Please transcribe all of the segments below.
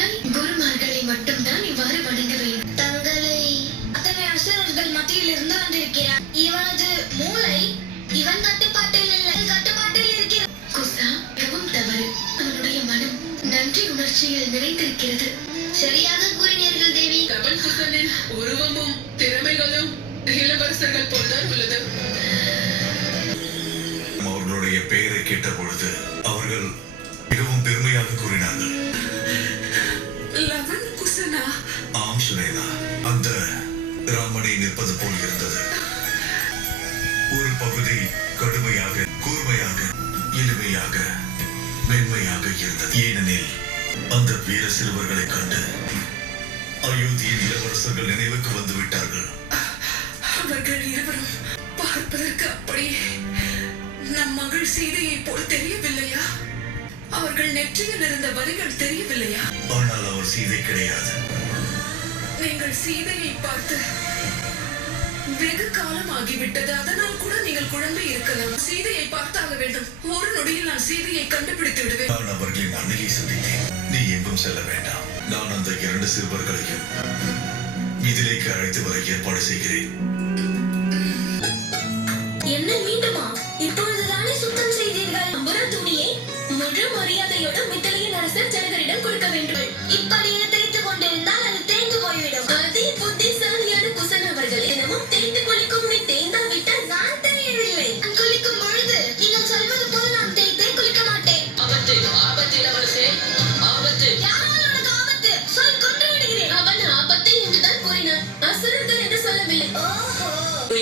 பார்க்கிறாய், குருமார்களை மட்டும்தான் இவ்வாறு வணங்க வேண்டும். தங்களை அத்தனை அசுரர்கள் மத்தியில் இருந்து வந்திருக்கிறார். இவனது மூளை இவன் கட்டுப்பாட்டில் இல்லை, கட்டுப்பாட்டில் இருக்கிறது. குசா, மிகவும் தவறு. அவனுடைய மனம் நன்றி உணர்ச்சியில் நிறைந்திருக்கிறது. சரியாக கூறினீர்கள் தேவி. லவன் குசனின் உருவமும் திறமைகளும் இளவரசர்கள் போல்தான் உள்ளது. அவர்களுடைய பெயரை கேட்ட பொழுது அவர்கள் மிகவும் பெருமையாக கூறினார்கள். லவன் குசனா? ஆம் சுனேனா, அந்த ராமனை நிற்பது போல் இருந்தது. ஒரு பகுதி கடுமையாக, கூர்மையாக, எளிமையாக, மென்மையாக இருந்தது. ஏனெனில் அந்த வீர சிறுவர்களை கண்டு அயோத்தியின் இளவரசர்கள் நினைவுக்கு வந்து விட்டார்கள். அவர்கள் இருவரும் பார்ப்பதற்கு அப்படியே நம் மகள் சீதையை போல் தெரியவில்லையா? அவர்கள் நெற்றியில் இருந்த வரிகள் தெரியவில்லையா? ஆனால் அவர் சீதை கிடையாது. நீங்கள் சீதையை பார்த்து வெகு காலம் ஆகிவிட்டது. அதனால் கூட நீங்கள் குழம்பி இருக்கலாம். சீதையை பார்த்தாக வேண்டும். ஒரு நொடியில் நான் சீதையை கண்டுபிடித்து விடுவேன். நான் அவர்களின் அன்னையை சந்தித்தேன். நீ எங்கும் செல்ல வேண்டாம். நான் அந்த 2 சிறுவர்களையும் மிதிலைக்கு அழைத்து வர ஏற்பாடு செய்கிறேன். என்ன மீண்டுமா? இப்பொழுதுதானே சுத்தம் செய்தீர்கள். அம்புர துணியை முழு மரியாதையோடு மிதிலையின் அரசர் ஜனகரிடம் கொடுக்க வேண்டும். இப்படியே தேய்த்து கொண்டிருந்தால் அது தேய்ந்து போய்விடும். அதே புத்திசாலியான குசன் அவர்கள் தினமும் தேய்த்து குளிக்கும். நீ தேய்ந்தா விட்டால் நான் தெரியவில்லை. நான் குளிக்கும் பொழுது நீங்கள் சொல்வது போல் நான் தேய்த்தே குளிக்க மாட்டேன். ஆபத்து, ஆபத்து இளவரசே, ஆபத்து. யாரால் உனக்கு ஆபத்து? சொல், கொன்று விடுகிறேன். அவன் ஆபத்து என்றுதான் கூறினான், அசுரர்கள் என்று சொல்லவில்லை. ஓஹோ,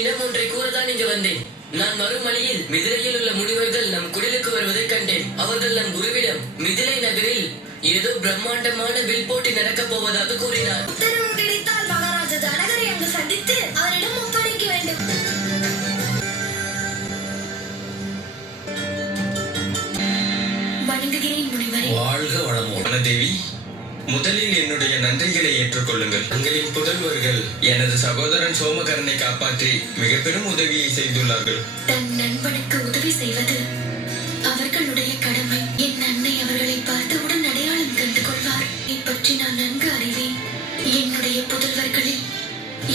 இடம் ஒன்றை கூறதான் இங்கு வந்தேன். நான் மறுமலையில் மிதிலையில் உள்ள முனிவர்கள் நம் குடிலுக்கு வருவதை கண்டேன். அவர்கள் நம் குருவிடம் மிதிலை நகரில் ஏதோ பிரம்மாண்டமான வில் போட்டி நடக்கப் போவதாக கூறினார். உத்தரவு கிடைத்தால் மகாராஜா ஜனகரை அங்கு சந்தித்து அவரிடம் ஒப்படைக்க வேண்டும். வணங்குகிறேன் முனிவரே. வாழ்க வளமோடு தேவி. முதலில் என்னுடைய நன்றிகளை ஏற்றுக்கொள்ளுங்கள். தங்களின் புதல்வர்கள் எனது சகோதரன் சோமகரனை காப்பாற்றி மிக பெரும் உதவியை செய்துள்ளார்கள். தன் நண்பனுக்கு உதவி செய்வது அவர்களுடைய கடமை. என் அன்னை அவர்களை பார்த்தவுடன் அடையாளம் கண்டு கொள்வார். பற்றி நான் நன்கு அறிவேன். என்னுடைய புதல்வர்களில்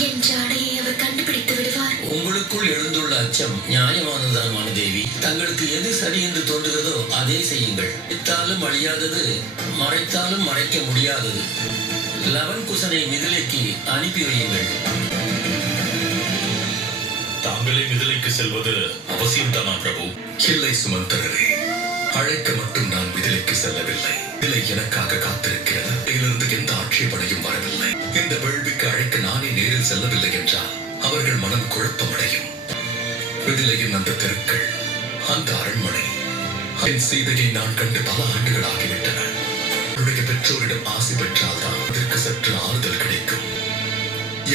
என் ஜாடையை அவர் கண்டுபிடித்து விடுவார். உங்களுக்குள் எழுந்துள்ள அச்சம் நியாயமானதுதான் வானதேவி. தங்களுக்கு எது சரி என்று தோன்றுகிறதோ அதே செய்யுங்கள். இத்தாலும் அழியாதது, மறைத்தாலும் மறைக்க முடியாதது. லவன் குசனை மிதிலைக்கு அனுப்பி வையுங்கள். தாங்களே மிதிலைக்கு செல்வது அவசியம்தானா பிரபு? இல்லை சுமந்தரரே, அழைக்க மட்டும் நான் மிதிலைக்கு செல்லவில்லை. மிதிலை எனக்காக காத்திருக்கிறது. இதிலிருந்து எந்த ஆட்சேபனையும் வரவில்லை. இந்த வேள்விக்கு அழைக்க நானே நேரில் செல்லவில்லை என்றால் அவர்கள் மனம் குழப்பமடையும். மிதிலையின் அந்த தெருக்கள், அந்த அரண்மனை, என் சீதையை நான் கண்டு பல ஆண்டுகள் ஆகிவிட்டன. என்னுடைய பெற்றோரிடம் ஆசை பெற்றால்தான் அதற்கு சற்று ஆறுதல் கிடைக்கும்.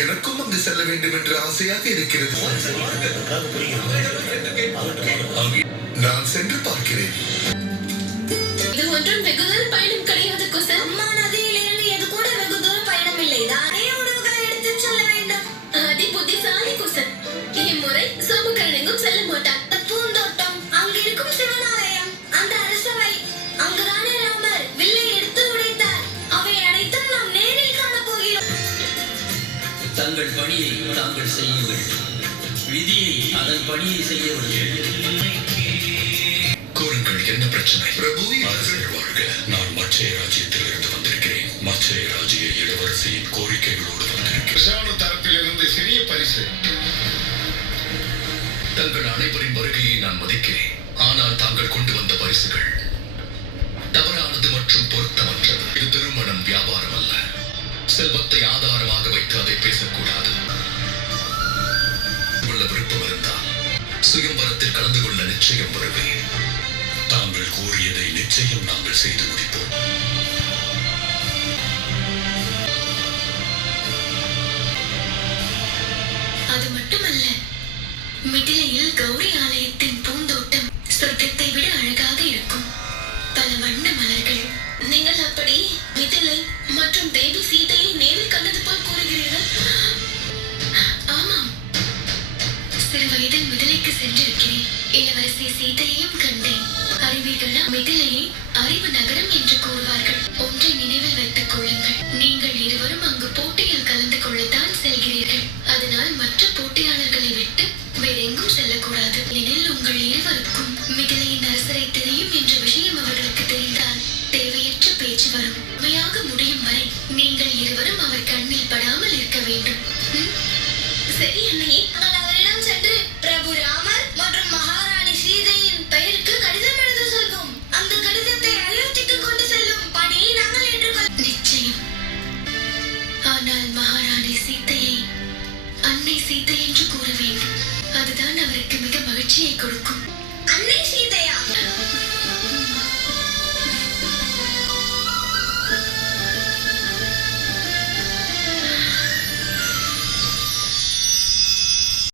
எனக்கும் அங்கு செல்ல வேண்டும் என்று ஆசையாக இருக்கிறது. நான் சென்று பார்க்கிறேன். இது ஒன்றும் வெகு தூரம் பயணம் கிடையாது குசன். அம்மா நதியிலிருந்து எது கூட வெகு தூரம் பயணம் இல்லை. தானே உணவுகளை எடுத்து செல்ல வேண்டும். அதி புத்திசாலி குசன். இம்முறை சோமகரனுக்கும் செல்ல மாட்டான். பூந்தோட்டம், அங்கிருக்கும் சிவனாலயம், அந்த அரசவை, அங்குதானே ராமர் வில்லை எடுத்து உடைத்தார். அவை அனைத்தும் நாம் நேரில் காண போகிறோம். தங்கள் பணியை தாங்கள் செய்யுங்கள். விதியை அதன் பணியை செய்ய விடுங்கள். கூறுங்கள், என்ன பிரச்சனை? பிரபு அரசர் வாழ்க. நான் மச்சய ராஜ்யத்தில் இருந்து வந்திருக்கிறேன். மச்சய ராஜ்ய இளவரசியின் கோரிக்கைகளோடு வந்திருக்கிறேன். தரப்பிலிருந்து சிறிய பரிசு. தங்கள் அனைவரின் வருகையை நான் மதிக்கிறேன். ஆனால் தாங்கள் கொண்டு வந்த பரிசுகள் தவறானது மற்றும் பொருத்தமற்றது. இது திருமணம், வியாபாரம் அல்ல. செல்வத்தை ஆதாரமாக வைத்து அதை பேசக்கூடாது. உள்ள விருப்பம் இருந்தால் சுயம்பரத்தில் கலந்து கொள்ள நிச்சயம் வருவேன். தாங்கள் கூறியதை நிச்சயம் நாங்கள் செய்து முடிப்போம். அது மட்டுமல்ல, மிதிலையில் கௌரி ஆலயத்தின் பூந்தோட்டம் சொர்க்கத்தை விட அழகாக இருக்கும். பல வண்ண மலர்கள். நீங்கள் அப்படி மிதிலை மற்றும் தேவி சீதையை நேரில் கண்டது போல் கூறுகிறீர்கள். ஆமாம், சிறு வயதில் மிதிலைக்கு சென்றிருக்கிறேன். இளவரசி சீதையையும் கண்டேன். அறிவீர்களா? மிதிலையை அறிவு நகரம் என்று கூறுவார்கள். ஒன்றை நினைவில் வைத்துக் கொள்ள முடியும் வரை நீங்கள் இருவரும் அவர் கண்ணில் படாமல் இருக்க வேண்டும். சரி அன்னையே, நாங்கள் அவரிடம் சென்று பிரபு ராமர் மற்றும் மகாராணி சீதையின் பெயருக்கு கடிதம் எழுத சொல்வோம். அந்த கடிதத்தை அயோத்திக்கு கொண்டு செல்லும் பணியை நாங்கள் ஏற்றுக்கொள். நிச்சயம். ஆனால் மகாராணி சீதையை அன்னை சீதை என்று கூற வேண்டும். அதுதான் அவருக்கு மிக மகிழ்ச்சியை கொடுக்கும். அன்னை சீதையா?